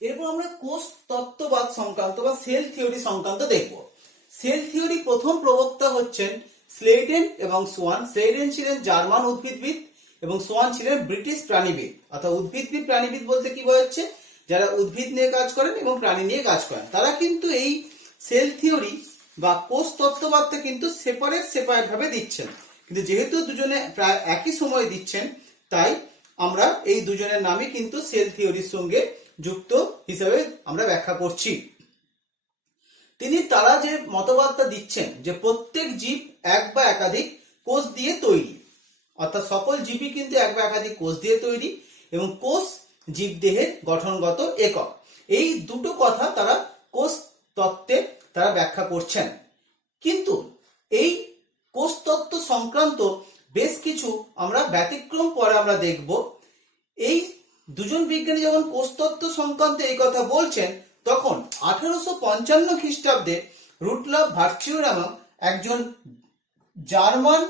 এরপর আমরা কোষ তত্ত্ববাদ সংক্রান্ত বা সেল থিওরি সংক্রান্ত দেখব। সেল থিওরি প্রথম প্রবক্তা হচ্ছেন স্লেইডেন এবং সোয়ান। স্লেইডেন ছিলেন জার্মান উদ্ভিদবিদ এবং সোয়ান ছিলেন ব্রিটিশ প্রাণীবিদ। অর্থাৎ উদ্ভিদবিদ প্রাণীবিদ বলতে কি বোঝাচ্ছে, যারা উদ্ভিদ নিয়ে কাজ করেন এবং প্রাণী নিয়ে কাজ করেন। তারা কিন্তু এই সেল থিওরি বা কোষ তত্ত্ববাদটা কিন্তু সেপারেট ভাবে দিচ্ছেন, কিন্তু যেহেতু দুজনে প্রায় একই সময় দিচ্ছেন তাই আমরা এই দুজনের নামই কিন্তু সেল থিওরির সঙ্গে যুক্ত হিসাবে আমরা ব্যাখ্যা করছি। তারা যে মতবাদটা দিচ্ছেন যে প্রত্যেক জীব এক বা একাধিক কোষ দিয়ে তৈরি, অর্থাৎ সকল জীবই কিন্তু এক বা একাধিক কোষ দিয়ে তৈরি এবং কোষ জীবদেহের গঠনগত একক। এই দুটো কথা তারা কোষ তত্ত্বে তারা ব্যাখ্যা করছেন। কিন্তু এই কোষ তত্ত্ব সংক্রান্ত বেশ কিছু আমরা ব্যতিক্রম পরে আমরা দেখব। এই দুজন বিজ্ঞানী যখন কোষতত্ত্ব সংক্রান্ত এই কথা বলছেন তখন 1855 খ্রিস্টাব্দে রুটলাভ ভার্চিও নামক একজন জার্মান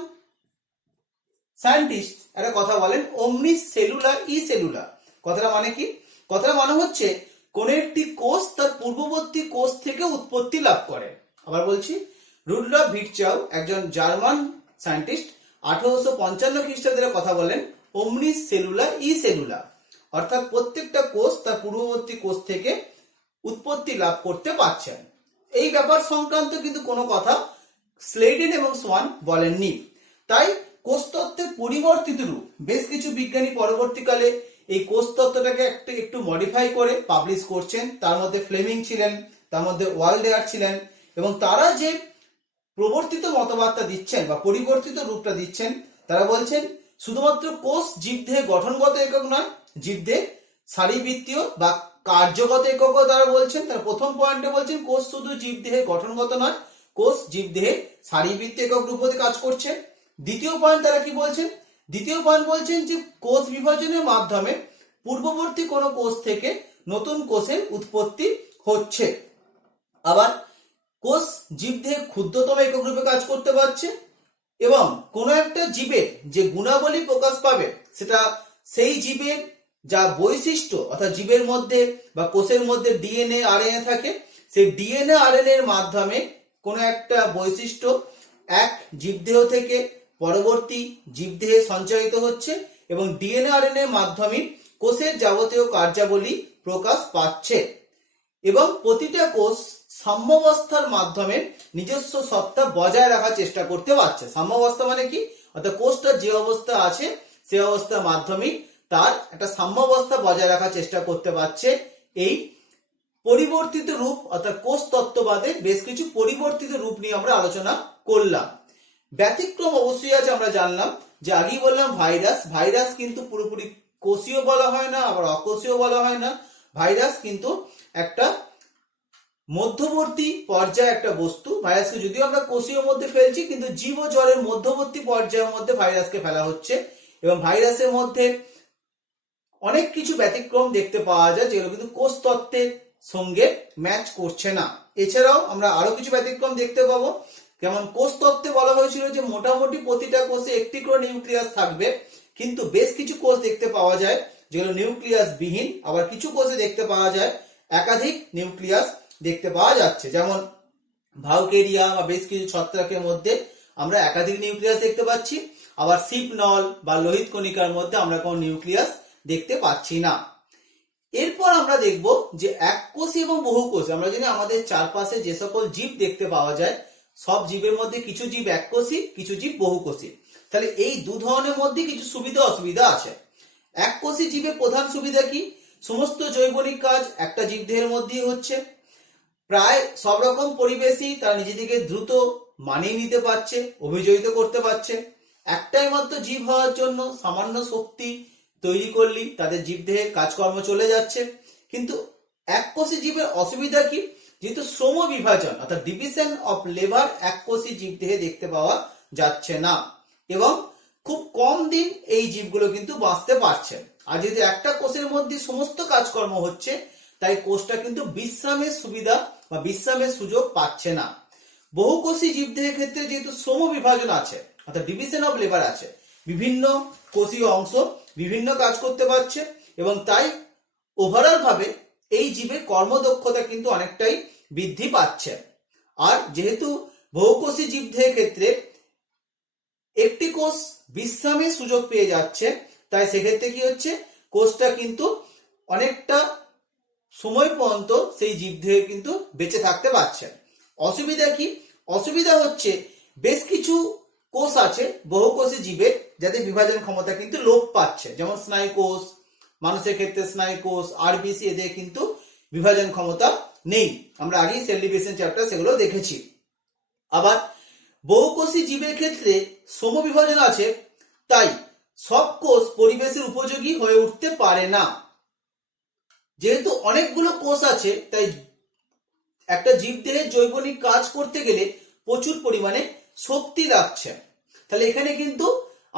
সায়েন্টিস্ট একটা কথা বলেন, ওমনিস সেলুলা ই সেলুলা। কথাটা মানে কি? কথাটা মানে হচ্ছে কোন একটি কোষ তার পূর্ববর্তী কোষ থেকে উৎপত্তি লাভ করে। আবার বলছি, রুটলাভ ভার্চিও একজন জার্মান সায়েন্টিস্ট 1855 খ্রিস্টাব্দে কথা বলেন ওমনিস সেলুলা ই সেলুলা, অর্থাৎ প্রত্যেকটা কোষ তার পূর্ববর্তী কোষ থেকে উৎপত্তি লাভ করতে পারছেন। এই ব্যাপার সংক্রান্ত কিন্তু কোনো কথা স্লেইডেন এবং সোয়ান বলেননি। তাই কোষতত্ত্বের পরিবর্তিত রূপ বেশ কিছু বিজ্ঞানী পরবর্তীকালে এই কোষতত্ত্বটাকে একটু মডিফাই করে পাবলিশ করছেন। তার মধ্যে ফ্লেমিং ছিলেন, তার মধ্যে ওয়ালডেয়ার ছিলেন এবং তারা যে প্রবর্তিত মতবাদটা দিচ্ছেন বা পরিবর্তিত রূপটা দিচ্ছেন, তারা বলছেন শুধুমাত্র কোষ জীবদেহে গঠনগত একক নয়, জীবদেহে শারীরবৃত্তীয় বা কার্যগত এককও তারা বলছেন। তার প্রথম পয়েন্টে বলছেন কোষ শুধু জীবদেহে গঠনগত নয়, কোষ জীবদেহে শারীরবৃত্তীয় একক রূপে কাজ করছে। দ্বিতীয় পয়েন্ট তারা কি বলছেন? দ্বিতীয় পয়েন্ট বলছেন যে কোষ বিভাজনের মাধ্যমে পূর্ববর্তী কোনো কোষ থেকে নতুন কোষের উৎপত্তি হচ্ছে। আবার কোষ জীবদেহে ক্ষুদ্রতম একক রূপে কাজ করতে পারছে এবং কোনো একটা জীবের যে গুণাবলী প্রকাশ পাবে সেটা সেই জীবের যা বৈশিষ্ট্য, অর্থাৎ জীবের মধ্যে বা কোষের মধ্যে ডিএনএ আরএনএ থাকে, সেই ডিএনএ আরএনএ এর মাধ্যমে কোনো একটা বৈশিষ্ট্য এক জীবদেহ থেকে পরবর্তী জীবদেহে সঞ্চারিত হচ্ছে এবং ডিএনএ আরএনএ এর মাধ্যমে কোষের যাবতীয় কার্যাবলী প্রকাশ পাচ্ছে এবং প্রতিটা কোষ সাম্যাবস্থার মাধ্যমে নিজস্ব সত্তা বজায় রাখার চেষ্টা করতে পারছে। সাম্যাবস্থা মানে কি? অর্থাৎ কোষটা যে অবস্থা আছে সেই অবস্থার মাধ্যমে তার একটা সাম্যাবস্থা বজায় রাখার চেষ্টা করতে পারছে। এই পরিবর্তিত রূপ অর্থাৎ কোষ তত্ত্ববাদের বেশ কিছু পরিবর্তিত রূপ নিয়ে আমরা আলোচনা করলাম। ব্যতিক্রম অবশ্যই আছে, আমরা জানলাম যে আগেই বললাম ভাইরাস কিন্তু পুরোপুরি কোষীয় বলা হয় না, আবার অকোষীয় বলা হয় না। ভাইরাস কিন্তু একটা মধ্যবর্তী পর্যায়ে একটা বস্তু। ভাইরাসকে যদিও আমরা কোষীয় মধ্যে ফেলছি, কিন্তু জীব ও জড়ের মধ্যবর্তী পর্যায়ের মধ্যে ভাইরাসকে ফেলা হচ্ছে এবং ভাইরাসের মধ্যে অনেক কিছু ব্যতিক্রম দেখতে পাওয়া যায় যেগুলো কিন্তু কোষ তত্ত্বের সঙ্গে ম্যাচ করছে না। এছাড়াও আমরা আরো কিছু ব্যতিক্রম দেখতে পাবো, যেমন কোষ তত্ত্বে বলা হয়েছিল যে মোটামুটি প্রতিটা কোষে একটি করে নিউক্লিয়াস থাকবে, কিন্তু বেশ কিছু কোষ দেখতে পাওয়া যায় যেগুলো নিউক্লিয়াস বিহীন। আবার কিছু কোষে দেখতে পাওয়া যায় একাধিক নিউক্লিয়াস দেখতে পাওয়া যাচ্ছে, যেমন ভাউকেরিয়া বা বেশ কিছু ছত্রাকের মধ্যে আমরা একাধিক নিউক্লিয়াস দেখতে পাচ্ছি। আবার শিপনল বা লোহিত কণিকার মধ্যে আমরা কোনো নিউক্লিয়াস দেখতে পাচ্ছি না। এরপর আমরা দেখব যে এককোষী এবং বহুকোষী। আমরা জানি আমাদের চারপাশে যে সকল জীব দেখতে পাওয়া যায় সব জীবের মধ্যে কিছু জীব এককোষী, কিছু জীব বহুকোষী। তাহলে এই দু ধরনের মধ্যে কিছু সুবিধা অসুবিধা আছে। এককোষী জীবের প্রধান সুবিধা কি? সমস্ত জৈবনিক কাজ একটা জীবদেহের মধ্যেই হচ্ছে। প্রায় সব রকম পরিবেশই তারা নিজেদেরকে দ্রুত মানিয়ে নিতে পারছে, অভিযোজিত করতে পারছে। একটাই মাত্র জীব হওয়ার জন্য সামান্য শক্তি তৈরি করলেই তাদের জীবদেহের কাজকর্ম চলে যাচ্ছে। কিন্তু এককোষী জীবের অসুবিধা কি? যেহেতু শ্রম বিভাজন অর্থাৎ ডিভিশন অফ লেবার এককোষী জীবদেহে দেখতে পাওয়া যাচ্ছে না এবং খুব কম দিন এই জীবগুলো কিন্তু বাঁচতে পারছে। আর যেহেতু একটা কোষের মধ্যে সমস্ত কাজকর্ম হচ্ছে তাই কোষটা কিন্তু বিশ্রামের সুবিধা বা বিশ্রামের সুযোগ পাচ্ছে না। বহুকোষী জীবদেহের ক্ষেত্রে যেহেতু শ্রম বিভাজন আছে অর্থাৎ ডিভিশন অফ লেবার আছে, বিভিন্ন কোষীয় অংশ বিভিন্ন কাজ করতে পারছে এবং তাই ওভারঅল ভাবে এই জীবের কর্মদক্ষতা কিন্তু অনেকটাই বৃদ্ধি পাচ্ছে। আর যেহেতু বহুকোষী জীবদেহের ক্ষেত্রে একটি কোষ বিশ্রামের সুযোগ পেয়ে যাচ্ছে, তাই সেক্ষেত্রে কি হচ্ছে, কোষটা কিন্তু অনেকটা সময় পর্যন্ত সেই জীবদেহে কিন্তু বেঁচে থাকতে পারছে। অসুবিধা কি? অসুবিধা হচ্ছে বেশ কিছু কোষ আছে বহুকোষী জীবের, যাদের বিভাজন ক্ষমতা কিন্তু লোপ পাচ্ছে, যেমন স্নায়ু কোষ, মানুষের ক্ষেত্রে স্নায়ু কোষ, আরবিসি, এদের কিন্তু বিভাজন ক্ষমতা নেই। আমরা আগেই সেল ডিভিশন চ্যাপ্টার সেগুলো দেখেছি। আবার বহুকোষী জীবের ক্ষেত্রে সমবিভাজন আছে, তাই সব কোষ পরিবেশের উপযোগী হয়ে উঠতে পারে না। যেহেতু অনেকগুলো কোষ আছে, তাই একটা জীবদেহের জৈবনিক কাজ করতে গেলে প্রচুর পরিমাণে শক্তি লাগছে। তাহলে এখানে কিন্তু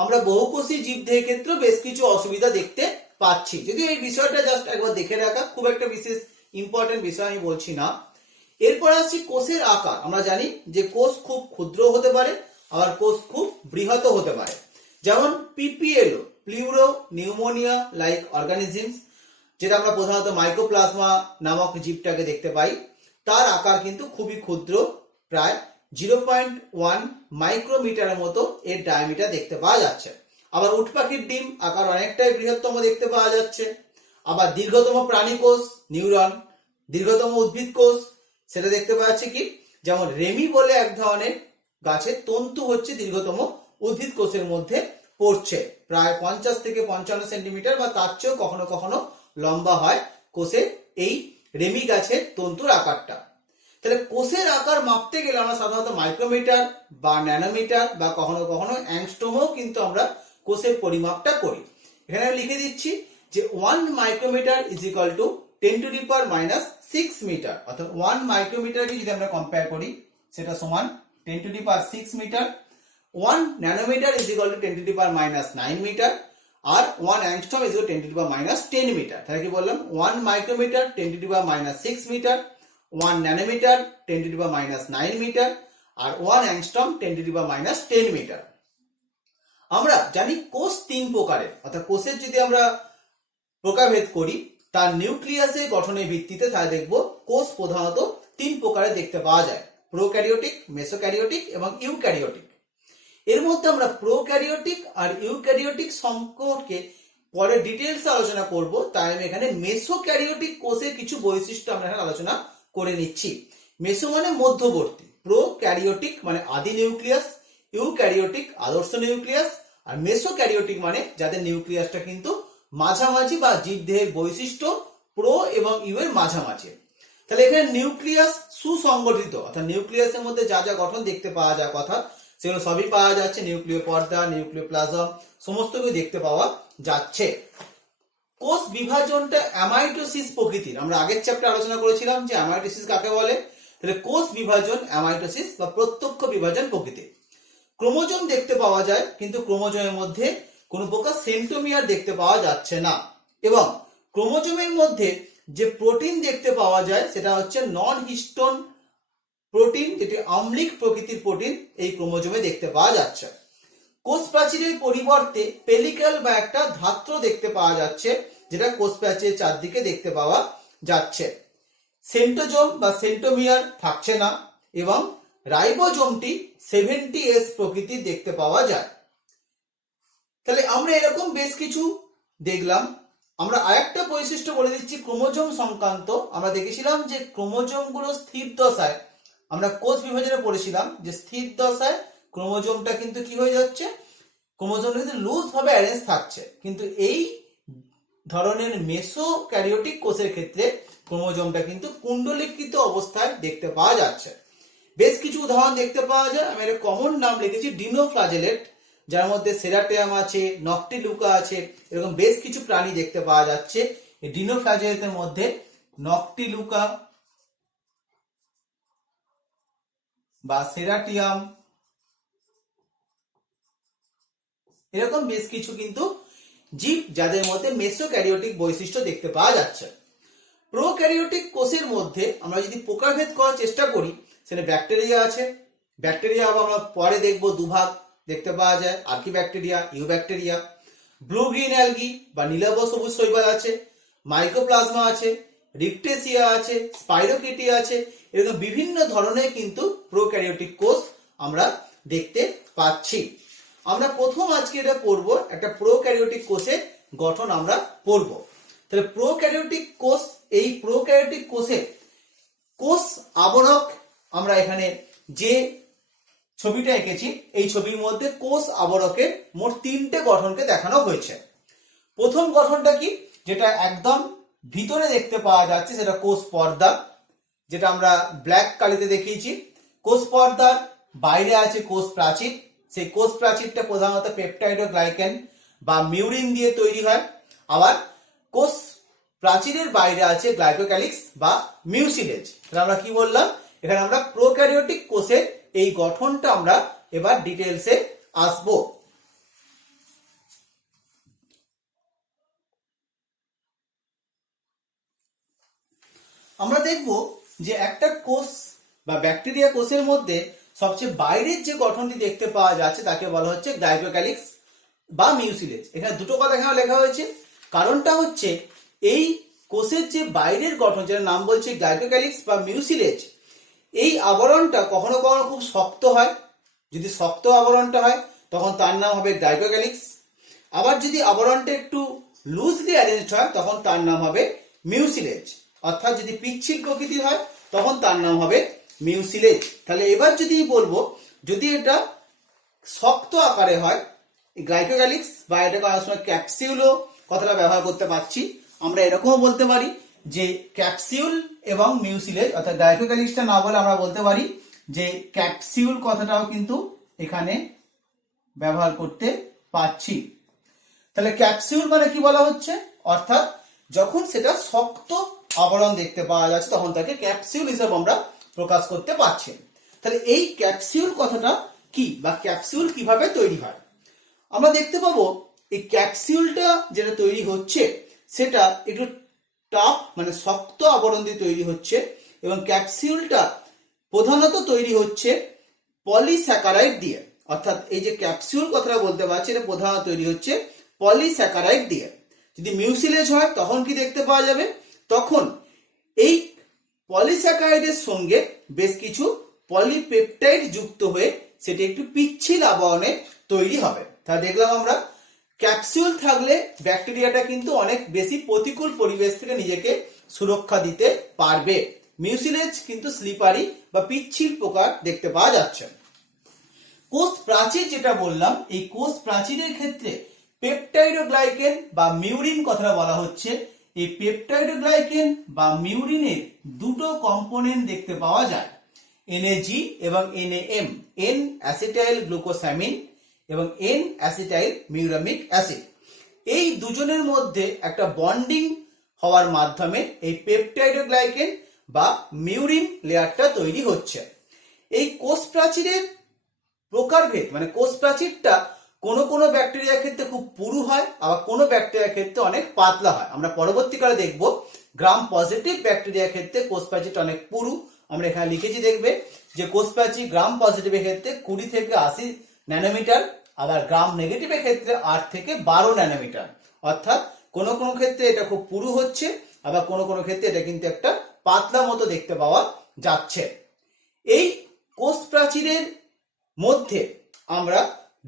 আমরা বহুকোষী জীবদেহের ক্ষেত্রে বেশ কিছু অসুবিধা দেখতে পাচ্ছি। যদিও এই বিষয়টা জাস্ট একবার দেখে রাখা, খুব একটা বিশেষ ইম্পর্টেন্ট বিষয় আমি বলছি না। এরপর আসছি কোষের আকার। আমরা জানি যে কোষ খুব ক্ষুদ্র হতে পারে, আবার কোষ খুব বৃহৎ হতে পারে। যেমন পিপিএলও, প্লিউরো নিউমোনিয়া লাইক অর্গানিজমস, যেটা আমরা প্রধানত মাইক্রোপ্লাজমা নামক জীবটাকে দেখতে পাই, তার আকার কিন্তু খুবই ক্ষুদ্র, প্রায় 0.1 মাইক্রোমিটারের মতো এর ডায়ামিটার দেখতে পাওয়া যাচ্ছে। আবার উট পাখির ডিম আকার অনেকটাই বৃহত্তম দেখতে পাওয়া যাচ্ছে। আবার দীর্ঘতম প্রাণী কোষ নিউরন, দীর্ঘতম উদ্ভিদ কোষ সেটা দেখতে পাওয়া যাচ্ছে কি, যেমন রেমি বলে এক ধরনের গাছের তন্তু হচ্ছে দীর্ঘতম উদ্ভিদ কোষের মধ্যে পড়ছে, প্রায় 50 থেকে 55 সেন্টিমিটার বা তার চেয়েও কখনো কখনো লম্বা হয় কোষের এই রেমি গাছের তন্তুর আকারটা। তাহলে কোষের আকার মাপতে গেলে আমরা সাধারণত মাইক্রোমিটার বা ন্যানোমিটার বা কখনো কখনো অ্যাংস্ট্রমও কিন্তু আমরা কোষের পরিমাপটা করি। এখানে আমি লিখে দিচ্ছি যে 1 micrometre is equal to 10 to the power minus 6 metre, অর্থাৎ 1 মাইক্রোমিটারকে যদি আমরা কম্পেয়ার করি সেটা সমান 10 to the power 6 metre. 1 nanometre is equal to 10 to the power minus 9 metre, আর 1 angstrom is equal to 10 to the power minus 10 metre. তাহলে কি বললাম, 1 micrometre 10 to the power minus 6 metre, 1 nanometre 10 to the power minus 9 metre, আর 1 angstrom 10 to the power minus 10 metre. আমরা জানি কোষ 3 প্রকারের, অর্থাৎ কোষের যদি আমরা প্রকারভেদ করি তার নিউক্লিয়াসের গঠনের ভিত্তিতে, তাহলে দেখব কোষ প্রধানত 3 প্রকারের দেখতে পাওয়া যায়: প্রোক্যারিওটিক, মেসোক্যারিওটিক এবং ইউক্যারিওটিক। এর মধ্যে আমরা প্রোক্যারিওটিক আর ইউক্যারিওটিক সম্পর্কে পরে ডিটেইলস আলোচনা করব, তাই আমি এখানে মেসোক্যারিওটিক কোষের কিছু বৈশিষ্ট্য আমরা এখানে আলোচনা করে নিচ্ছি। মেসো মানে মধ্যবর্তী, প্রোক্যারিওটিক মানে আদি নিউক্লিয়াস, ইউক্যারিওটিক আদর্শ নিউক্লিয়াস, আর মেসোক্যারিওটিক মানে যাদের নিউক্লিয়াসটা কিন্তু মাঝামাঝি বা জীবদেহের বৈশিষ্ট্য প্রো এবং ইউ এর মাঝামাঝি। তাহলে এখানে নিউক্লিয়াস সুসংগঠিত, অর্থাৎ নিউক্লিয়াসের মধ্যে যা যা গঠন দেখতে পাওয়া যায় কথা সেগুলো সবই পাওয়া যাচ্ছে, নিউক্লিয় পর্দা, নিউক্লিয় প্লাজম সমস্ত কিছু দেখতে পাওয়া যাচ্ছে। কোষ বিভাজনটা অ্যামাইটোসিস প্রকৃতির, আমরা আগের চ্যাপ্টারে আলোচনা করেছিলাম যে অ্যামাইটোসিস কাকে বলে। তাহলে কোষ বিভাজন অ্যামাইটোসিস বা প্রত্যক্ষ বিভাজন প্রকৃতির। ক্রোমোজোম দেখতে পাওয়া যায়, কিন্তু ক্রোমোজোমের মধ্যে কোনো প্রকার সেন্ট্রোমিয়ার দেখতে পাওয়া যাচ্ছে না, এবং ক্রোমোজোমের মধ্যে যে প্রোটিন দেখতে পাওয়া যায় সেটা হচ্ছে নন হিস্টোন প্রোটিন, যেটি আম্লিক প্রকৃতির প্রোটিন এই ক্রোমোজোমে দেখতে পাওয়া যাচ্ছে। কোষ প্রাচীরের পরিবর্তে পেলিক্যাল বা একটা ধাত্র দেখতে পাওয়া যাচ্ছে, যেটা কোষ প্রাচীরের চারদিকে দেখতে পাওয়া যাচ্ছে। সেন্ট্রোজোম বা সেন্ট্রোমিয়ার থাকছে না, এবং রাইবোজোমটি 70s প্রকৃতির দেখতে পাওয়া যায়। তাহলে আমরা এরকম বেশ কিছু দেখলাম। আমরা আরেকটা বৈশিষ্ট্য বলে দিচ্ছি ক্রোমোজোম সংক্রান্ত। আমরা দেখেছিলাম যে ক্রোমোজোমগুলো স্থির দশায়, আমরা কোষ বিভাজনে পড়েছিলাম যে স্থির দশায় ক্রোমোজোমটা কিন্তু কি হয়ে যাচ্ছে, ক্রোমোজোম কিন্তু লুজ ভাবে অ্যারেঞ্জ থাকছে, কিন্তু এই ধরনের মেসোক্যারিওটিক কোষের ক্ষেত্রে ক্রোমোজোমটা কিন্তু কুণ্ডলীকৃত অবস্থায় দেখতে পাওয়া যাচ্ছে। বেশ কিছু উদাহরণ দেখতে পাওয়া যায়। আমি একটা কমন নাম লিখেছি ডিনোফ্লাজেলেট, যার মধ্যে সেরাটিয়াম আছে, নকটিলুকা আছে, এরকম বেশ কিছু প্রাণী দেখতে পাওয়া যাচ্ছে। এই ডিনোফ্লাজেলেটের মধ্যে নকটিলুকা বা সেরাটিয়াম, এরকম বেশ কিছু কিন্তু জীব যাদের মধ্যে মেসোক্যারিওটিক বৈশিষ্ট্য দেখতে পাওয়া যাচ্ছে। প্রোক্যারিওটিক কোষের মধ্যে আমরা যদি প্রকারভেদ করার চেষ্টা করি, সেখানে ব্যাকটেরিয়া আছে। ব্যাকটেরিয়া আবার আমরা পরে দেখব দুভাগ দেখতে পাওয়া যায়, archaebacteria, eubacteria. Blue green algae বা নীলাভ সবুজ শৈবাল আছে, মাইক্রোপ্লাজমা আছে, রিক্টেসিয়া আছে, স্পাইরোকিটিয়া আছে, এরকম বিভিন্ন ধরনের কিন্তু প্রোক্যারিওটিক কোষ আমরা দেখতে পাচ্ছি। আমরা প্রথম আজকে এটা পড়বো, একটা প্রোক্যারিওটিক কোষের গঠন আমরা পড়বো। তাহলে প্রোক্যারিওটিক কোষ, এই প্রোক্যারিওটিক কোষে কোষ আবরক, আমরা এখানে যে ছবিটা এঁকেছি এই ছবির মধ্যে কোষ আবরকের মোট 3টে গঠনকে দেখানো হয়েছে। প্রথম গঠনটা কি, যেটা একদম ভিতরে দেখতে পাওয়া যাচ্ছে, সেটা কোষ পর্দা, যেটা আমরা ব্ল্যাক কালিতে দেখিয়েছি। কোষ পর্দার বাইরে আছে কোষ প্রাচীর, সেই কোষ প্রাচীরটা প্রধানত পেপটাইড ও গ্লাইকেন বা মিউরিন দিয়ে তৈরি হয়। আবার কোষ প্রাচীরের বাইরে আছে গ্লাইকোক্যালিক্স বা মিউসিলেজ। তাহলে আমরা কি বললাম, এখানে আমরা প্রোক্যারিওটিক কোষের এই গঠনটা আমরা এবার ডিটেলসে আসবো। আমরা দেখব যে একটা কোষ বা ব্যাকটেরিয়া কোষের মধ্যে সবচেয়ে বাইরের যে গঠনটি দেখতে পাওয়া যাচ্ছে তাকে বলা হচ্ছে গ্লাইকোক্যালিক্স বা মিউসিলেজ। এখানে দুটো কথা এখানে লেখা হয়েছে, কারণটা হচ্ছে এই কোষের যে বাইরের গঠন, যেটার নাম বলছে গ্লাইকোক্যালিক্স বা মিউসিলেজ, এই আবরণটা কখনো কখনো খুব শক্ত হয়। যদি শক্ত আবরণটা হয় তখন তার নাম হবে গ্লাইকোক্যালিক্স। আবার যদি আবরণটা একটু লুজলি অ্যারেঞ্জড হয় তখন তার নাম হবে মিউসিলেজ। অর্থাৎ যদি পিচ্ছিল প্রকৃতির হয় তখন তার নাম হবে মিউসিলেজ। তাহলে এবার যদি বলবো, যদি এটা শক্ত আকারে হয় গ্লাইকোক্যালিক্স, বা এটাকে অনেক সময় ক্যাপসিউলও কথাটা ব্যবহার করতে পারছি, আমরা এরকমও বলতে পারি যে ক্যাপসিউল এবং মিউসিলেজ, অর্থাৎ গ্লাইকোক্যালিক্সটা না বলে আমরা বলতে পারি যে ক্যাপসিউল কথাটাও কিন্তু এখানে ব্যবহার করতে পারছি। তাহলে ক্যাপসিউল মানে কি বলা হচ্ছে, অর্থাৎ যখন সেটা শক্ত আবরণ দেখতে পাওয়া যাচ্ছে তখন তাকে ক্যাপসিউল হিসেবে আমরা প্রকাশ করতে পারছি। তাহলে এই ক্যাপসিউল কথাটা কি, বা ক্যাপসিউল কিভাবে তৈরি হয়, আমরা দেখতে পাবো এই ক্যাপসিউলটা যেটা তৈরি হচ্ছে সেটা একটু টাফ মানে শক্ত আবরণ দিয়ে তৈরি হচ্ছে, এবং ক্যাপসিউলটা প্রধানত তৈরি হচ্ছে পলিস্যাকারাইড দিয়ে। অর্থাৎ এই যে ক্যাপসিউল কথাটা বলতে পারছি, এটা প্রধানত তৈরি হচ্ছে পলিস্যাকারাইড দিয়ে। যদি মিউসিলেজ হয় তখন কি দেখতে পাওয়া যাবে, তখন এই পলিস্যাকারাইডের সঙ্গে বেশ কিছু পলিপেপটাইড যুক্ত হয়ে সেটি একটু পিচ্ছিল আবরণে তৈরি হবে। তা দেখলাম আমরা ক্যাপসিউল থাকলে ব্যাকটেরিয়াটা কিন্তু অনেক বেশি প্রতিকূল পরিবেশ থেকে নিজেকে সুরক্ষা দিতে পারবে। মিউসিলেজ কিন্তু স্লিপারি বা পিচ্ছিল প্রকার দেখতে পাওয়া যাচ্ছে। কোষ প্রাচীর যেটা বললাম, এই কোষ প্রাচীরের ক্ষেত্রে পেপটাইডোগ্লাইকেন বা মিউরিন কথাটা বলা হচ্ছে। এই পেপটাইডোগ্লাইকেন বা মিউরিনের দুটো কম্পোনেন্ট দেখতে পাওয়া যায়, NAG এবং NAM, N অ্যাসিটাইল গ্লুকোসামিন এবং N অ্যাসিটাইল মিউরামিক অ্যাসিড। এই দুজনের মধ্যে একটা বন্ডিং হওয়ার মাধ্যমে এই পেপটাইডোগ্লাইকেন বা মিউরিন লেয়ারটা তৈরি হচ্ছে। এই কোষ প্রাচীরের প্রকারভেদ, মানে কোষ প্রাচীরটা কোনো কোনো ব্যাকটেরিয়ার ক্ষেত্রে খুব পুরু হয়, আবার কোনো ব্যাকটেরিয়ার ক্ষেত্রে অনেক পাতলা হয়। আমরা পরবর্তীকালে দেখব গ্রাম পজিটিভ ব্যাকটেরিয়ার ক্ষেত্রে কোষ প্রাচীরটা অনেক পুরু। আমরা এখানে লিখেছি, দেখবে যে কোষ প্রাচীর গ্রাম পজিটিভের ক্ষেত্রে 20 থেকে 80 ন্যানোমিটার, আবার গ্রাম নেগেটিভের ক্ষেত্রে 8 থেকে 12 ন্যানোমিটার। অর্থাৎ কোনো কোনো ক্ষেত্রে এটা খুব পুরু হচ্ছে, আবার কোনো কোনো ক্ষেত্রে এটা কিন্তু একটা পাতলা মতো দেখতে পাওয়া যাচ্ছে। এই কোষ প্রাচীরের মধ্যে আমরা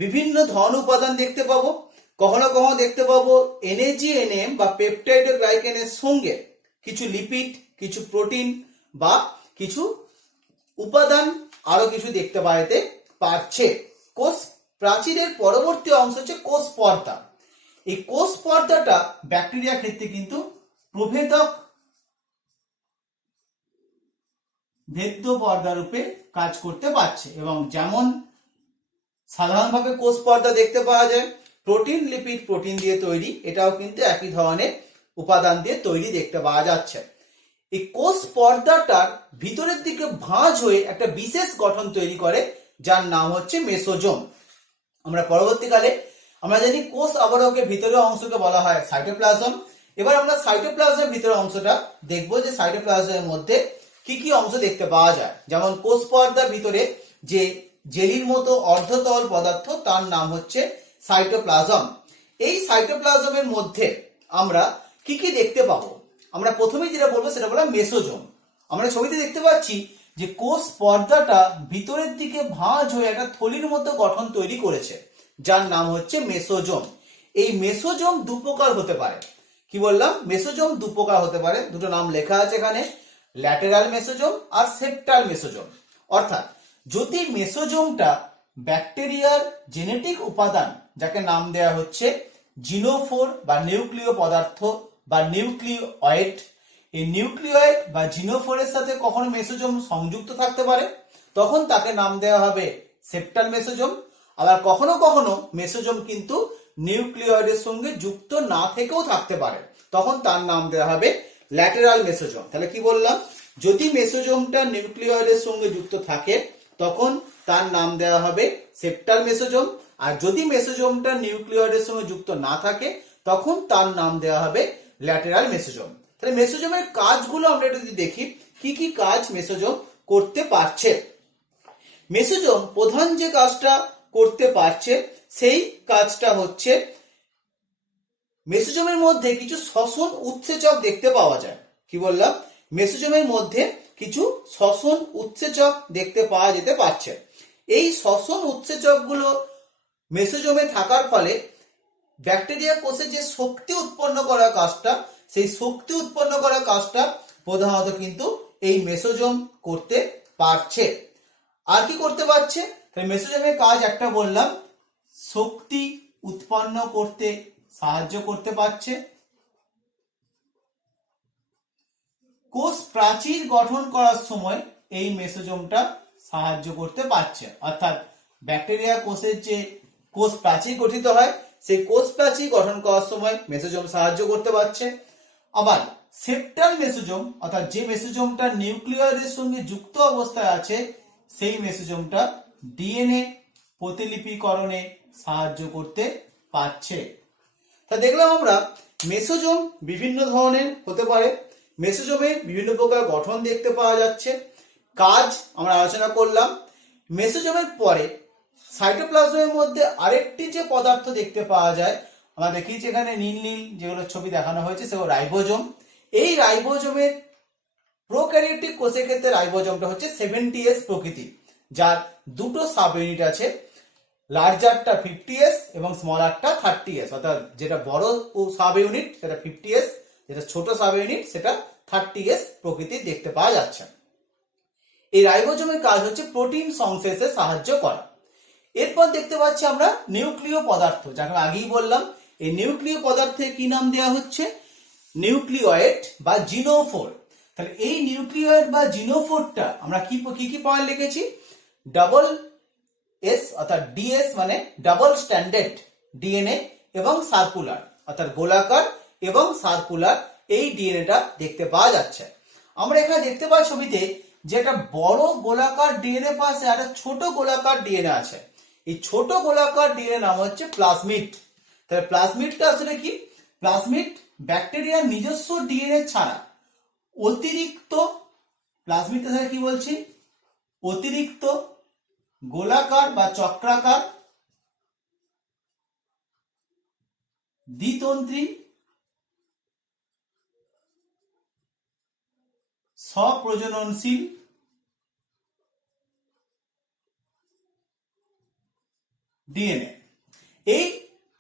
বিভিন্ন ধন উপাদান দেখতে পাবো। কখনো কখনো দেখতে পাবো NAG NAM বা পেপটাইডোগ্লাইকেনের সঙ্গে কিছু লিপিড, কিছু প্রোটিন বা কিছু উপাদান আরো কিছু দেখতে পাইতে পারছে। কোষ প্রাচীরের পরবর্তী অংশ হচ্ছে কোষ পর্দা। এই কোষ পর্দাটা ব্যাকটেরিয়া ক্ষেত্রে কিন্তু প্রভেদক ভেদ্য পর্দা রূপে কাজ করতে পারছে, এবং যেমন সাধারণভাবে কোষ পর্দা দেখতে পাওয়া যায় প্রোটিন, লিপিড, প্রোটিন দিয়ে তৈরি, এটাও কিন্তু একই ধরনের উপাদান দিয়ে তৈরি দেখতে পাওয়া যাচ্ছে। এই কোষ পর্দাটার ভিতরের দিকে ভাঁজ হয়ে একটা বিশেষ গঠন তৈরি করে যার নাম হচ্ছে মেসোজোম। আমরা পরবর্তীকালে আমরা জানি কোষ আবরকের ভিতরের অংশকে বলা হয় সাইটোপ্লাজম। এবার আমরা সাইটোপ্লাজমের ভিতরের অংশটা দেখবো যে সাইটোপ্লাজমের মধ্যে কি কি অংশ দেখতে পাওয়া যায়। যেমন কোষ পর্দার ভিতরে যে জেলির মতো অর্ধতরল পদার্থ তার নাম হচ্ছে সাইটোপ্লাজম। এই সাইটোপ্লাজমের মধ্যে আমরা কি কি দেখতে পাবো, আমরা প্রথমেই যেটা বলবো সেটা বললাম মেসোজোম। আমরা ছবিতে দেখতে পাচ্ছি যে কোষ পর্দাটা ভিতরের দিকে ভাঁজ হয়ে একটা থলির মতো গঠন তৈরি করেছে, যার নাম হচ্ছে মেসোজোম। এই মেসোজোম দু প্রকার হতে পারে। কি বললাম? মেসোজোম দু প্রকার হতে পারে, দুটো নাম লেখা আছে এখানে, ল্যাটেরাল মেসোজোম আর সেপ্টাল মেসোজোম। অর্থাৎ যদি মেসোজোমটা ব্যাকটেরিয়ার জেনেটিক উপাদান, যাকে নাম দেয়া হচ্ছে জিনোফোর বা নিউক্লিয় পদার্থ বা নিউক্লিওয়েড, এই নিউক্লিওয়েড বা জিনোফোরের সাথে কখনো মেসোজোম সংযুক্ত থাকতে পারে, তখন তাকে নাম দেওয়া হবে সেপ্টাল মেসোজোম। আবার কখনো কখনো মেসোজোম কিন্তু নিউক্লিওয়েডের সঙ্গে যুক্ত না থেকেও থাকতে পারে, তখন তার নাম দেওয়া হবে ল্যাটেরাল মেসোজোম। তাহলে কি বললাম? যদি মেসোজোমটা নিউক্লিওয়েডের সঙ্গে যুক্ত থাকে তখন তার নাম দেওয়া হবে সেপ্টাল মেসোজোম, আর যদি মেসোজোমটা নিউক্লিওয়েডের সঙ্গে যুক্ত না থাকে তখন তার নাম দেওয়া হবে ল্যাটেরাল মেসোজোম। তাহলে মেসোজোমের কাজগুলো আমরা যদি দেখি, কি কি কাজ মেসোজোম করতে পারছে। মেসোজোম প্রধান যে কাজটা করতে পারছে সেই কাজটা হচ্ছে মেসোজোমের মধ্যে কিছু শ্বসন উৎসেচক দেখতে পাওয়া যায়। কি বললাম? মেসোজোমের মধ্যে কিছু শ্বসন উৎসেচক দেখতে পাওয়া যেতে পারছে। এই শ্বসন উৎসেচকগুলো মেসোজোমে থাকার ফলে ব্যাকটেরিয়া কোষে যে শক্তি উৎপন্ন করার কাজটা, সেই শক্তি উৎপন্ন করার কাজটা প্রধানত কিন্তু এই মেসোজোম করতে পারছে। আর কি করতে পারছে? মেসোজোমের কাজ একটা বললাম, শক্তি উৎপন্ন করতে সাহায্য করতে পারছে, কোষ প্রাচীর গঠন করার সময় এই মেসোজোমটা সাহায্য করতে পারছে। অর্থাৎ ব্যাকটেরিয়া কোষের যে কোষ প্রাচীর গঠিত হয়, সেই কোষ প্রাচীর গঠন করার সময় মেসোজোম সাহায্য করতে পারছে। আবার সেপ্টাল মেসোজোম, অর্থাৎ যে মেসোজোমটা নিউক্লিয়াসের সঙ্গে যুক্ত অবস্থায় আছে, সেই মেসোজোমটা ডিএনএ প্রতিলিপিকরণে সাহায্য করতে পারছে। তা দেখলাম আমরা মেসোজোম বিভিন্ন ধরনের হতে পারে, মেসোজোমের বিভিন্ন প্রকার গঠন দেখতে পাওয়া যাচ্ছে, কাজ আমরা আলোচনা করলাম। মেসোজোমের পরে সাইটোপ্লাজমের মধ্যে আরেকটি যে পদার্থ দেখতে পাওয়া যায়, আমরা দেখিয়েছি এখানে নীল নীল যেগুলো ছবি দেখানো হয়েছে, সেগুলো রাইবোজোম। এই রাইবোজোমের প্রোক্যারিওটিক কোষের ক্ষেত্রে রাইবোজোমটা হচ্ছে 70S প্রকৃতি, যার দুটো সাব ইউনিট আছে, লার্জারটা 50S এবং স্মলারটা 30S। অর্থাৎ যেটা বড় সাব ইউনিট সেটা 50S, যেটা ছোট সাব ইউনিট সেটা 30S প্রকৃতির দেখতে পাওয়া যাচ্ছে। এই রাইবোজোমের কাজ হচ্ছে প্রোটিন সংশ্লেষে সাহায্য করা। এরপর দেখতে পাচ্ছি আমরা নিউক্লিয় পদার্থ, যাকে আগেই বললাম। এই নিউক্লিয় পদার্থে কি নাম দেওয়া হচ্ছে? নিউক্লিওয়েড বা জিনোফোর। তাহলে এই নিউক্লিওয়েড বা জিনোফোরটা আমরা কি কি পয়েন্ট লিখেছি? ডাবল এস অর্থাৎ ডিএস মানে ডাবল স্ট্যান্ডার্ড ডিএনএ এবং সার্কুলার অর্থাৎ গোলাকার এবং সার্কুলার, এই ডিএনএটা দেখতে পাওয়া যাচ্ছে। আমরা এখানে দেখতে পাই ছবিতে যে একটা বড় গোলাকার ডিএনএ পাশে একটা ছোট গোলাকার ডিএনএ আছে। এই ছোট গোলাকার ডিএনএ নাম হচ্ছে প্লাজমিড। তাহলে প্লাজমিডটা আসলে কি? প্লাজমিড ব্যাকটেরিয়ার নিজস্ব ডিএনএ ছাড়া অতিরিক্ত, প্লাজমিডটা কি বলছি? অতিরিক্ত গোলাকার বা চক্রাকার দ্বিতন্ত্রী স্বপ্রজননশীল ডিএনএ। এই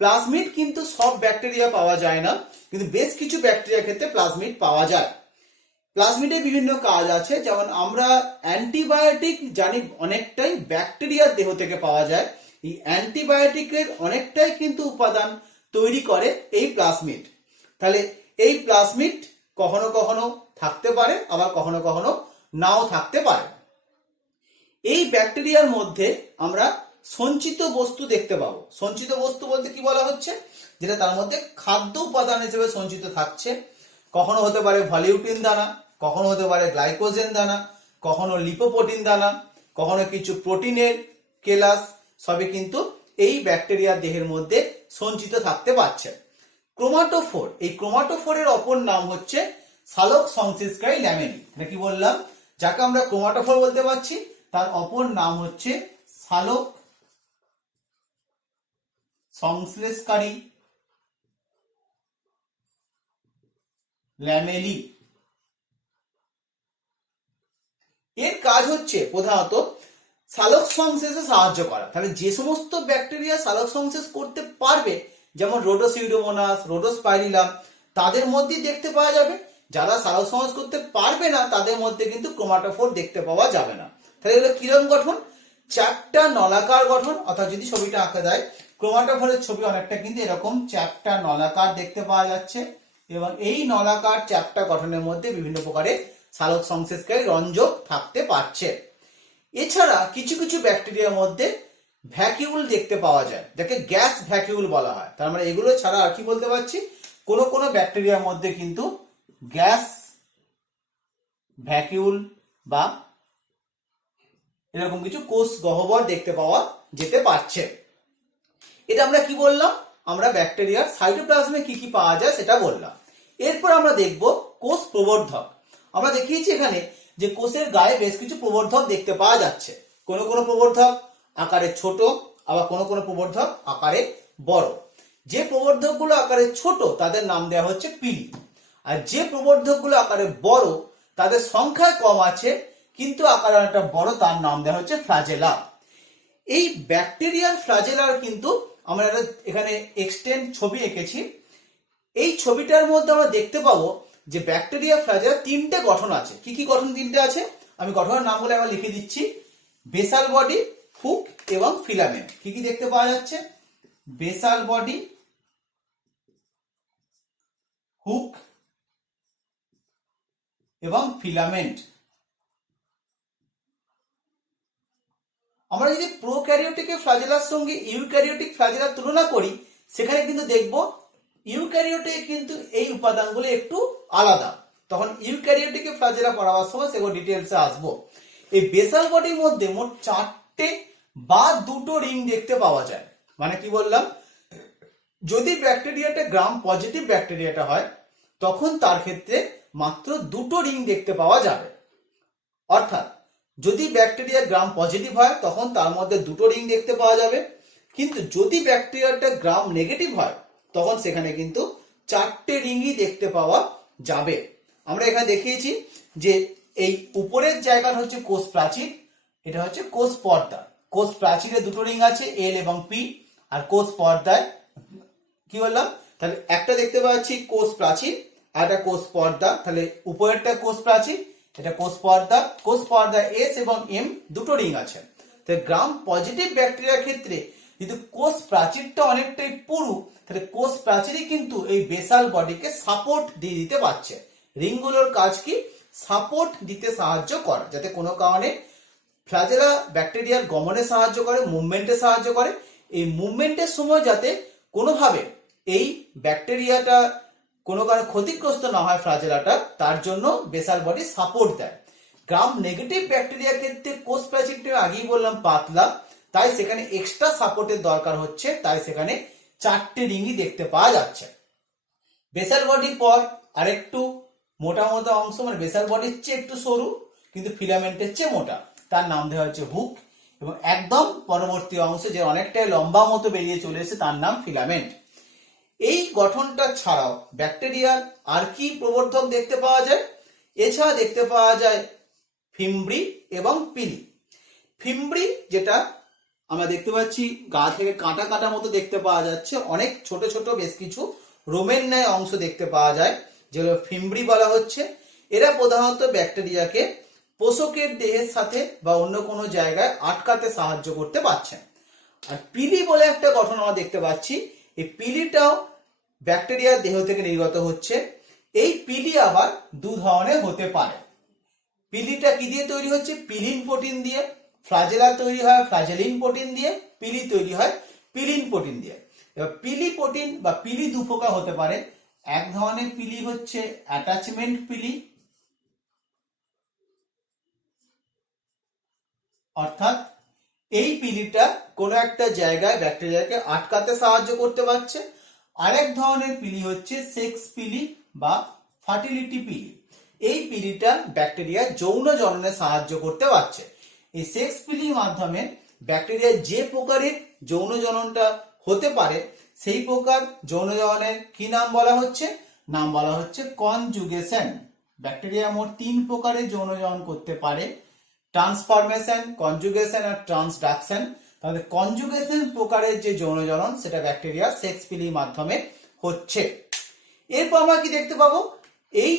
প্লাজমিড কিন্তু সব ব্যাকটেরিয়া পাওয়া যায় না, কিন্তু বেশ কিছু ব্যাকটেরিয়ার ক্ষেত্রে প্লাজমিড পাওয়া যায়। প্লাজমিডের বিভিন্ন কাজ আছে, যেমন আমরা অ্যান্টিবায়োটিক জানি অনেকটাই ব্যাকটেরিয়ার দেহ থেকে পাওয়া যায়। এই অ্যান্টিবায়োটিকের অনেকটাই কিন্তু উপাদান তৈরি করে এই প্লাজমিড। তাহলে এই প্লাজমিড কখনো কখনো থাকতে পারে, আবার কখনো কখনো নাও থাকতে পারে। এই ব্যাকটেরিয়ার মধ্যে আমরা সঞ্চিত বস্তু দেখতে পাবো। সঞ্চিত বস্তু বলতে কি বলা হচ্ছে? যেটা তার মধ্যে খাদ্য উপাদান হিসেবে সঞ্চিত থাকছে। কখনো হতে পারে ভলিউটিন দানা, কখনো হতে পারে গ্লাইকোজেন দানা, কখনো লিপোপ্রোটিন দানা, কখনো কিছু প্রোটিনের কেলাস, সবই কিন্তু এই ব্যাকটেরিয়ার দেহের মধ্যে সঞ্চিত থাকতে পারছে। ক্রোমাটোফোর, এই ক্রোমাটোফোরের অপর নাম হচ্ছে সালোক সংশ্লেষকারী ল্যামিনি। এটা কি বললাম? যাকে আমরা ক্রোমাটোফোর বলতে পারছি, তার অপর নাম হচ্ছে সালোক সংশ্লেষকারী ল্যামেলি। এর কাজ হচ্ছে প্রধানত সালোক সংশ্লেষে সাহায্য করা। তাহলে যে সমস্ত ব্যাকটেরিয়া সালোক সংশ্লেষ করতে পারবে, যেমন রোডোসিউডোমোনাস, রোডোস্পাইরিলাম, তাদের মধ্যে দেখতে পাওয়া যাবে। যারা সালোক সংশ্লেষ করতে পারবে না তাদের মধ্যে কিন্তু ক্রোমাটোফোর দেখতে পাওয়া যাবে না। তাহলে এগুলো কিরকম গঠন? চ্যাপ্টা নলাকার গঠন, অর্থাৎ যদি ছবিটা আঁকা দেয় ক্রোমাটোফোরের ছবি অনেকটা কিন্তু এরকম চ্যাপ্টা নলাকার দেখতে পাওয়া যাচ্ছে, এবং এই নলাকার চ্যাপ্টা গঠনের মধ্যে বিভিন্ন প্রকারের সালোক সংশ্লেষকারী রঞ্জক থাকতে পারছে। এছাড়া কিছু কিছু ব্যাকটেরিয়ার মধ্যে ভ্যাকিউল দেখতে পাওয়া যায়, যাকে গ্যাস ভ্যাকিউল বলা হয়। তার মানে এগুলো ছাড়া আর কি বলতে পারছি, কোনো কোনো ব্যাকটেরিয়ার মধ্যে কিন্তু গ্যাস ভ্যাকিউল বা এরকম কিছু কোষ গহ্বর দেখতে পাওয়া যেতে পারছে। এটা আমরা কি বললাম? আমরা ব্যাকটেরিয়ার সাইটোপ্লাজমে কি কি পাওয়া যায় সেটা বললাম। এরপর আমরা দেখব কোষ প্রবর্ধক। আমরা দেখিয়েছি এখানে যে কোষের গায়ে বেশ কিছু প্রবর্ধক দেখতে পাওয়া যাচ্ছে। কোনো কোনো প্রবর্ধক আকারে ছোট, আবার কোনো কোনো প্রবর্ধক আকারে বড়। যে প্রবর্ধকগুলো আকারে ছোট তাদের নাম দেওয়া হচ্ছে পিলি, আর যে প্রবর্ধকগুলো আকারে বড় তাদের সংখ্যায় কম আছে কিন্তু আকারে অনেকটা বড়, তার নাম দেওয়া হচ্ছে ফ্লাজেলা। এই ব্যাকটেরিয়ার ফ্লাজেলার কিন্তু আমরা এখানে এক্সটেন্ড ছবি এঁকেছি। এই ছবিটার মধ্যে আমরা দেখতে পাবো যে ব্যাকটেরিয়া ফ্লাজেলা তিনটে গঠন আছে। কি কি গঠন তিনটে আছে আমি গঠনের নামগুলো আমরা লিখে দিচ্ছি। বেসাল বডি, হুক এবং ফিলামেন্ট। কি কি দেখতে পাওয়া যাচ্ছে? বেসাল বডি, হুক এবং ফিলামেন্ট। আমরা যদি প্রোক্যারিওটিক ফ্লাজেলার সঙ্গে ইউক্যারিওটিক ফ্লাজেলার তুলনা করি, সেখানে কিন্তু দেখব ইউক্যারিওটে কিন্তু এই উপাদানগুলো একটু আলাদা। তখন ইউক্যারিওটিক ফ্লাজেলা পড়াবার সময় সেগুলো ডিটেলসে আসবো। এই বেসাল বডির মধ্যে মোট 4টে বা 2টো রিং দেখতে পাওয়া যায়। মানে কি বললাম, যদি ব্যাকটেরিয়াটা গ্রাম পজিটিভ ব্যাকটেরিয়াটা হয় তখন তার ক্ষেত্রে মাত্র 2টো রিং দেখতে পাওয়া যাবে। অর্থাৎ যদি ব্যাকটেরিয়া গ্রাম পজিটিভ হয় তখন তার মধ্যে 2টো রিং দেখতে পাওয়া যাবে, কিন্তু যদি ব্যাকটেরিয়াটা গ্রাম নেগেটিভ হয় তখন সেখানে কিন্তু 4টে রিংই দেখতে পাওয়া যাবে। আমরা এখানে দেখিয়েছি যে এই উপরের জায়গাটা হচ্ছে কোষ প্রাচীর, এটা হচ্ছে কোষ পর্দা। কোষ প্রাচীরে 2টো রিং আছে, এল এবং পি, আর কোষ পর্দায় কি বললাম, তাহলে একটা দেখতে পাচ্ছি কোষ প্রাচীর আর একটা কোষ পর্দা। তাহলে উপরেরটা কোষ প্রাচীর, এটা কোষ পর্দা। কোষ পর্দা এস এবং এম 2টো রিং আছে। তাহলে গ্রাম পজিটিভ ব্যাকটেরিয়ার ক্ষেত্রে যদি কোষ প্রাচীরটা অনেকটাই পুরু, তাহলে কোষ প্রাচীরই কিন্তু এই বেসাল বডিকে সাপোর্ট দিয়ে দিতে পারছে। রিংগুলোর কাজ কি? সাপোর্ট দিতে সাহায্য করে, যাতে কোনো কারণে ফ্লাজেলা ব্যাকটেরিয়ার গমনে সাহায্য করে, মুভমেন্টে সাহায্য করে। এই মুভমেন্টের সময় যাতে কোনোভাবে এই ব্যাকটেরিয়াটা কোনো কারণে ক্ষতিগ্রস্ত না হয় ফ্লাজেলাটা, তার জন্য বেসাল বডি সাপোর্ট দেয়। গ্রাম নেগেটিভ ব্যাকটেরিয়ার ক্ষেত্রে কোষ প্রাচীরটা আগেই বললাম পাতলা, তাই সেখানে এক্সট্রা সাপোর্টের দরকার হচ্ছে, তাই সেখানে 4টে রিংই দেখতে পাওয়া যাচ্ছে। বেসাল বডির পর আরেকটু মোটা মোটা অংশ, মানে বেসাল বডির চেয়ে একটু সরু কিন্তু ফিলামেন্টের চেয়ে মোটা, তার নাম দেওয়া হচ্ছে হুক। এবং একদম পরবর্তী অংশ যে অনেকটাই লম্বা মতো বেরিয়ে চলে এসেছে তার নাম ফিলামেন্ট। এই গঠনটা ছাড়াও ব্যাকটেরিয়ার আর কি প্রবর্ধক দেখতে পাওয়া যায়? এছাড়া দেখতে পাওয়া যায় ফিমব্রি এবং পিলি। ফিমব্রি যেটা আমরা দেখতে পাচ্ছি গা থেকে কাঁটা কাঁটা মতো দেখতে পাওয়া যাচ্ছে, অনেক ছোট ছোট বেশ কিছু রোমের ন্যায় অংশ দেখতে পাওয়া যায়, যেগুলো ফিমব্রি বলা হচ্ছে। এরা প্রধানত ব্যাকটেরিয়াকে পোষকের দেহের সাথে বা অন্য কোনো জায়গায় আটকাতে সাহায্য করতে পারছে। আর পিলি বলে একটা গঠন আমরা দেখতে পাচ্ছি, এই পিলিটাও ব্যাকটেরিয়ার দেহ থেকে নির্গত হচ্ছে। এই পিলি আবার 2 ধরনের হতে পারে। পিলিটা কি দিয়ে তৈরি হচ্ছে? পিলিন প্রোটিন দিয়ে। ফ্লাজেলা তৈরি হয় ফ্লাজেলিন প্রোটিন দিয়ে, পিলি তৈরি হয় পিলিন প্রোটিন দিয়ে। এবার পিলি প্রোটিন বা পিলি 2 প্রকার হতে পারে। এক ধরনের পিলি হচ্ছে অ্যাটাচমেন্ট পিলি, অর্থাৎ এই পিলিটা কোনো একটা জায়গায় ব্যাকটেরিয়াকে আটকাতে সাহায্য করতে পারছে। আরেক ধরনের পিলি হচ্ছে সেক্স পিলি বা ফার্টিলিটি পিলি। এই পিলিটা ব্যাকটেরিয়া যৌন জননে সাহায্য করতে পারছে। এই সেক্স পিলির মাধ্যমে ব্যাকটেরিয়ার যে প্রকারের যৌন জননটা হতে পারে সেই প্রকার যৌন জননের কি নাম বলা হচ্ছে নাম বলা হচ্ছে কনজুগেশন। ব্যাকটেরিয়া মোট 3 প্রকারের যৌনজনন করতে পারে, ট্রান্সফরমেশন, কনজুগেশন আর ট্রান্সডাকশন। তাহলে কনজুগেশন প্রকারের যে যৌনজনন সেটা ব্যাকটেরিয়া সেক্স পিলির মাধ্যমে হচ্ছে। এরপর আমরা কি দেখতে পাবো, এই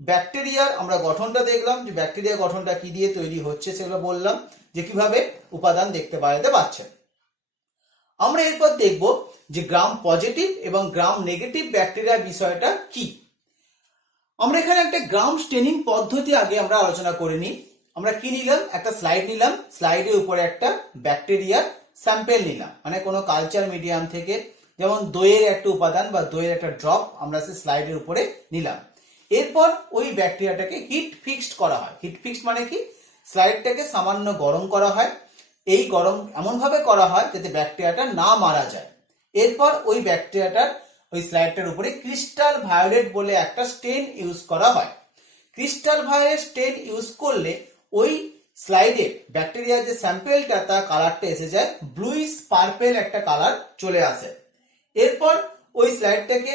ব্যাকটেরিয়ার আমরা গঠনটা দেখলাম, যে ব্যাকটেরিয়া গঠনটা কি দিয়ে তৈরি হচ্ছে সেগুলো বললাম, যে কিভাবে উপাদান দেখতে পাওয়া পাচ্ছে। আমরা এরপর দেখব যে গ্রাম পজিটিভ এবং গ্রাম নেগেটিভ ব্যাকটেরিয়ার বিষয়টা কি। আমরা এখানে একটা গ্রাম স্টেনিং পদ্ধতি আগে আমরা আলোচনা করে নিই। আমরা কি নিলাম, একটা স্লাইড নিলাম, স্লাইডের উপরে একটা ব্যাকটেরিয়ার স্যাম্পেল নিলাম, মানে কোনো কালচার মিডিয়াম থেকে, যেমন দইয়ের একটা উপাদান বা দইয়ের একটা ড্রপ আমরা সেই স্লাইডের উপরে নিলাম। এরপর ওই ব্যাকটেরিয়াটাকে হিট ফিক্সড করা হয়। হিট ফিক্সড মানে কি, স্লাইডটাকে সামান্য গরম করা হয়। এই গরম এমন ভাবে করা হয় যাতে ব্যাকটেরিয়াটা না মারা যায়। এরপর ওই ব্যাকটেরিয়াটার ওই স্লাইডটার উপরে ক্রিস্টাল ভায়োলেট বলে একটা স্টেন ইউজ করা হয়। ক্রিস্টাল ভায়োলেট স্টেন ইউজ করলে ওই স্লাইডে ব্যাকটেরিয়ার যে স্যাম্পেলটা তার কালারটা এসে যায় ব্লুইশ পার্পেল একটা কালার চলে আসে। এরপর ওই স্লাইডটাকে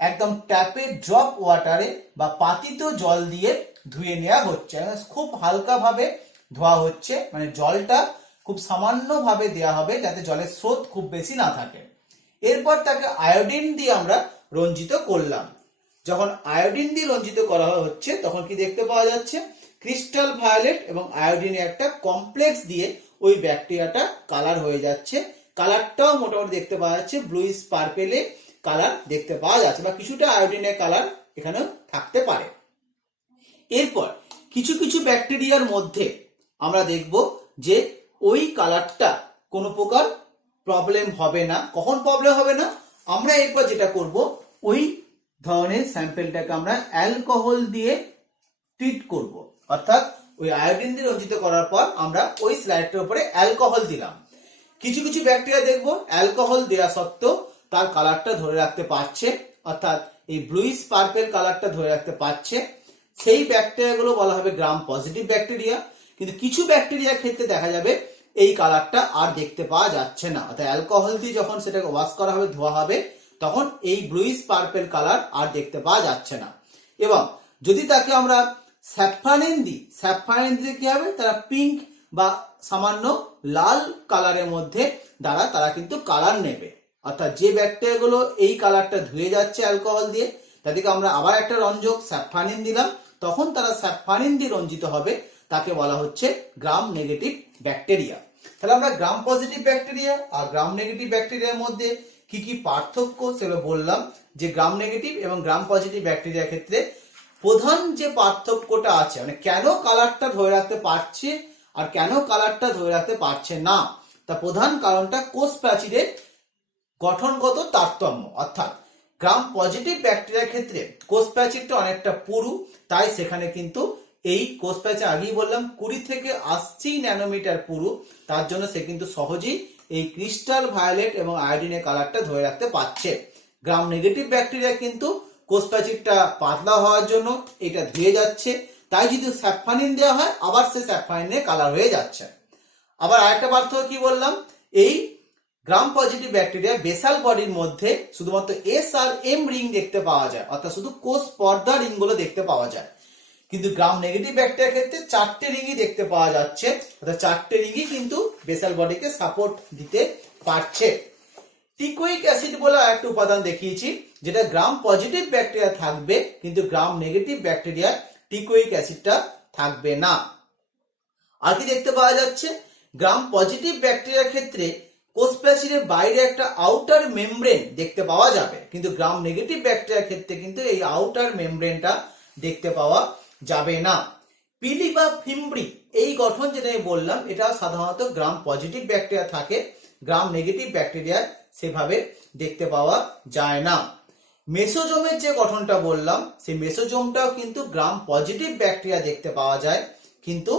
একদম ট্যাপে ড্রপ ওয়াটারে বা পাতিত জল দিয়ে ধুয়ে নেওয়া হচ্ছে। খুব হালকা ভাবে ধোয়া হচ্ছে, মানে জলটা খুব সামান্য ভাবে দেওয়া হবে যাতে জলের স্রোত খুব বেশি না থাকে। এরপর তাকে আয়োডিন দিয়ে আমরা রঞ্জিত করলাম। যখন আয়োডিন দিয়ে রঞ্জিত করা হচ্ছে তখন কি দেখতে পাওয়া যাচ্ছে, ক্রিস্টাল ভায়োলেট এবং আয়োডিনের একটা কমপ্লেক্স দিয়ে ওই ব্যাকটেরিয়াটা কালার হয়ে যাচ্ছে। কালারটাও মোটামুটি দেখতে পাওয়া যাচ্ছে ব্লুইশ পার্পেলে কালার দেখতে পাওয়া যাচ্ছে, বা কিছুটা আয়োডিনের কালার এখানেও থাকতে পারে। এরপর কিছু কিছু ব্যাকটেরিয়ার মধ্যে আমরা দেখব যে ওই কালারটা কোনো প্রকার প্রবলেম হবে না। কখন প্রবলেম হবে না, আমরা এরপর যেটা করব, ওই ধরনের স্যাম্পেলটাকে আমরা অ্যালকোহল দিয়ে ট্রিট করব। অর্থাৎ ওই আয়োডিন দিয়ে রঞ্জিত করার পর আমরা ওই স্লাইডটার উপরে অ্যালকোহল দিলাম। কিছু কিছু ব্যাকটেরিয়া দেখবো অ্যালকোহল দেওয়া সত্ত্বেও তার কালারটা ধরে রাখতে পারছে, অর্থাৎ এই ব্লুইশ পার্পেল কালারটা ধরে রাখতে পারছে। সেই ব্যাকটেরিয়াগুলো বলা হবে গ্রাম পজিটিভ ব্যাকটেরিয়া। কিন্তু কিছু ব্যাকটেরিয়ার ক্ষেত্রে দেখা যাবে এই কালারটা আর দেখতে পাওয়া যাচ্ছে না, অর্থাৎ অ্যালকোহল দিয়ে যখন সেটাকে ওয়াশ করা হবে, ধোয়া হবে, তখন এই ব্লুইশ পার্পেল কালার আর দেখতে পাওয়া যাচ্ছে না। এবং যদি তাকে আমরা স্যাফরানিন দিই, স্যাফরানিন দিলে কি হবে, তারা পিঙ্ক বা সামান্য লাল কালারের মধ্যে দ্বারা তারা কিন্তু কালার নেবে। অর্থাৎ যে ব্যাকটেরিয়াগুলো এই কালারটা ধুয়ে যাচ্ছে অ্যালকোহল দিয়ে, তাদেরকে আমরা আবার একটা রঞ্জক স্যাফরানিন দিলাম, তখন তারা স্যাফরানিন দিয়ে রঞ্জিত হবে, তাকে বলা হচ্ছে গ্রাম নেগেটিভ ব্যাকটেরিয়া। তাহলে আমরা গ্রাম পজিটিভ ব্যাকটেরিয়া আর গ্রাম নেগেটিভ ব্যাকটেরিয়ার মধ্যে কি কি পার্থক্য সেগুলো বললাম। যে গ্রাম নেগেটিভ এবং গ্রাম পজিটিভ ব্যাকটেরিয়ার ক্ষেত্রে প্রধান যে পার্থক্যটা আছে, মানে কেন কালারটা ধরে রাখতে পারছে আর কেন কালারটা ধরে রাখতে পারছে না, তা প্রধান কারণটা কোষ প্রাচীরের গঠনগত তারতম্য। অর্থাৎ গ্রাম পজিটিভ ব্যাকটেরিয়ার ক্ষেত্রে কোষ প্রাচীরটা অনেকটা পুরু, তাই সেখানে কিন্তু এই কোষ প্রাচীর আগেই বললাম 20 থেকে 80 ন্যানোমিটার পুরু, তার জন্য সে কিন্তু সহজেই এই ক্রিস্টাল ভায়োলেট এবং আয়োডিনের কালারটা ধরে রাখতে পারছে। গ্রাম নেগেটিভ ব্যাকটেরিয়া কিন্তু কোষ প্রাচীরটা পাতলা হওয়ার জন্য এটা ধুয়ে যাচ্ছে, তাই যদি স্যাফরানিন দেওয়া হয় আবার সে স্যাফরানিনের কালার হয়ে যাচ্ছে। আবার আরেকটা পার্থক্য কি বললাম, এই গ্রাম পজিটিভ ব্যাকটেরিয়া বেসাল বডির মধ্যে শুধুমাত্র এস আর এম রিং দেখতে পাওয়া যায়, অর্থাৎ শুধু কোষ পর্দা রিং গুলো দেখতে পাওয়া যায়। কিন্তু গ্রাম নেগেটিভ ব্যাকটেরিয়ার ক্ষেত্রে 4টে রিংই দেখতে পাওয়া যাচ্ছে, অর্থাৎ 4টে রিংই কিন্তু বেসাল বডিকে সাপোর্ট দিতে পারছে। টিকোইক অ্যাসিড বলে একটা উপাদান দেখিয়েছি, যেটা গ্রাম পজিটিভ ব্যাকটেরিয়া থাকবে, কিন্তু গ্রাম নেগেটিভ ব্যাকটেরিয়া টিকোইক অ্যাসিডটা থাকবে না। আর কি দেখতে পাওয়া যাচ্ছে, গ্রাম পজিটিভ ব্যাকটেরিয়ার ক্ষেত্রে কোষ প্রাচীরের বাইরে একটা আউটার মেমব্রেন দেখতে পাওয়া যাবে, কিন্তু গ্রাম নেগেটিভ ব্যাকটেরিয়ার ক্ষেত্রে কিন্তু এই আউটার মেমব্রেনটা দেখতে পাওয়া যাবে না। পিলি বা ফিমব্রি এই গঠন যেটা আমি বললাম, এটা সাধারণত গ্রাম পজিটিভ ব্যাকটেরিয়া থাকে, গ্রাম নেগেটিভ ব্যাকটেরিয়া সেভাবে দেখতে পাওয়া যায় না। মেসোজোমের যে গঠনটা বললাম, সেই মেসোজোমটাও কিন্তু গ্রাম পজিটিভ ব্যাকটেরিয়া দেখতে পাওয়া যায়, কিন্তু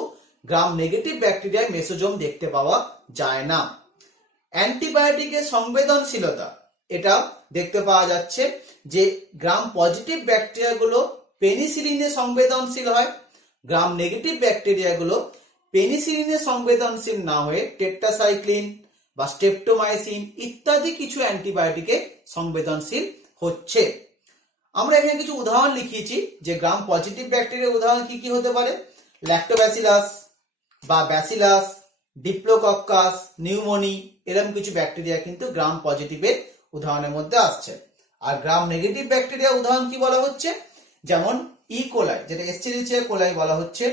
গ্রাম নেগেটিভ ব্যাকটেরিয়ায় মেসোজোম দেখতে পাওয়া যায় না। অ্যান্টিবায়োটিকের সংবেদনশীলতা এটা দেখতে পাওয়া যাচ্ছে যে গ্রাম পজিটিভ ব্যাকটেরিয়াগুলো পেনিসিলিনে সংবেদনশীল হয়, গ্রাম নেগেটিভ ব্যাকটেরিয়াগুলো পেনিসিলিনে সংবেদনশীল না হয়ে টেট্রাসাইক্লিন বা স্ট্রেপ্টোমাইসিন ইত্যাদি কিছু অ্যান্টিবায়োটিকে সংবেদনশীল হচ্ছে। আমরা এখানে কিছু উদাহরণ লিখিয়েছি যে গ্রাম পজিটিভ ব্যাকটেরিয়ার উদাহরণ কি কি হতে পারে। ল্যাক্টোব্যাসিলাস বা ব্যাসিলাস, ডিপ্লোকক্কাস, নিউমোনি, এরকম কিছু ব্যাকটেরিয়া কিন্তু গ্রাম পজিটিভের উদাহরণের মধ্যে আসছে। আর গ্রাম নেগেটিভ ব্যাকটেরিয়া উদাহরণ কি বলা হচ্ছে, যেমন ই কোলাই, যেটা এস্টেরিচিয়া কোলাই বলা হচ্ছে।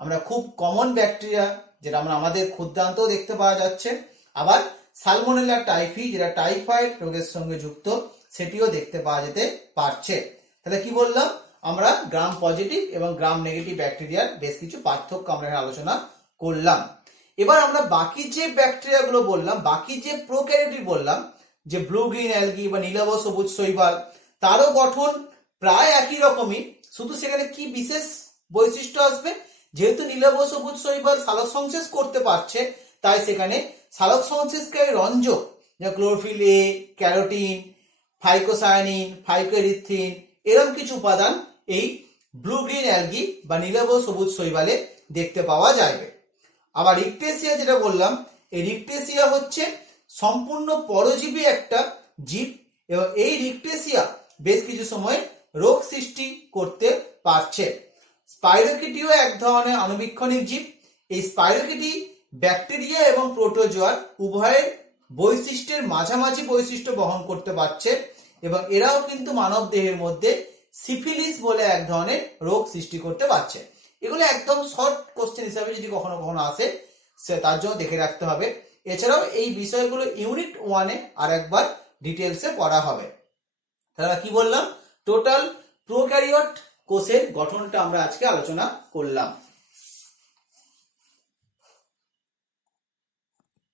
আমরা খুব কমন ব্যাকটেরিয়া, যেটা আমরা আমাদের ক্ষুদ্রান্তেও দেখতে পাওয়া যাচ্ছে। আবার সালমোনেলা টাইফি, যেটা টাইফয়েড রোগের সঙ্গে যুক্ত, সেটিও দেখতে পাওয়া যেতে পারছে। তাহলে কি বললাম, আমরা গ্রাম পজিটিভ এবং গ্রাম নেগেটিভ ব্যাকটেরিয়ার বেশ কিছু পার্থক্য আমরা এখানে আলোচনা করলাম। এবার আমরা বাকি যে ব্যাকটেরিয়া গুলো বললাম, বাকি যে প্রোক্যারিওটিক বললাম, যে ব্লু গ্রিন অ্যালগি বা নীলাভ সবুজ শৈবাল, তারও গঠন প্রায় একই রকমই, শুধু সেখানে কি বিশেষ বৈশিষ্ট্য আসবে, যেহেতু নীলাভ সবুজ শৈবাল সালোক সংশ্লেষ করতে পারছে, তাই সেখানে সালোক সংশ্লেষকারী রঞ্জক, যা chlorophyll A, carotene, phycocyanin, phycoerythrin, এরকম কিছু উপাদান এই ব্লু গ্রিন অ্যালগি বা নীলাভ সবুজ শৈবালে দেখতে পাওয়া যাবে। আবার রিকটেসিয়া যেটা বললাম, এই রিকটেসিয়া হচ্ছে সম্পূর্ণ পরজীবী একটা জীব, এবং এই রিকটেসিয়া বেশ কিছু সময় রোগ সৃষ্টি করতে পারছে। স্পাইরোকিটিও এক ধরনের আণুবীক্ষণিক জীব। এই স্পাইরোকিটি ব্যাকটেরিয়া এবং প্রোটোজোয়ার উভয়ের বৈশিষ্ট্যের মাঝামাঝি বৈশিষ্ট্য বহন করতে পারছে, এবং এরাও কিন্তু মানব দেহের মধ্যে সিফিলিস বলে এক ধরনের রোগ সৃষ্টি করতে পারছে। এগুলো একদম শর্ট কোশ্চেন হিসাবে যদি কখনো কখনো আসে, তার জন্য দেখে রাখতে হবে। এছাড়াও এই বিষয়গুলো ইউনিট 1-এ আর একবার ডিটেলসে পড়া হবে। তাহলে কি বললাম, টোটাল প্রোক্যারিওট কোষের গঠনটা আমরা আজকে আলোচনা করলাম।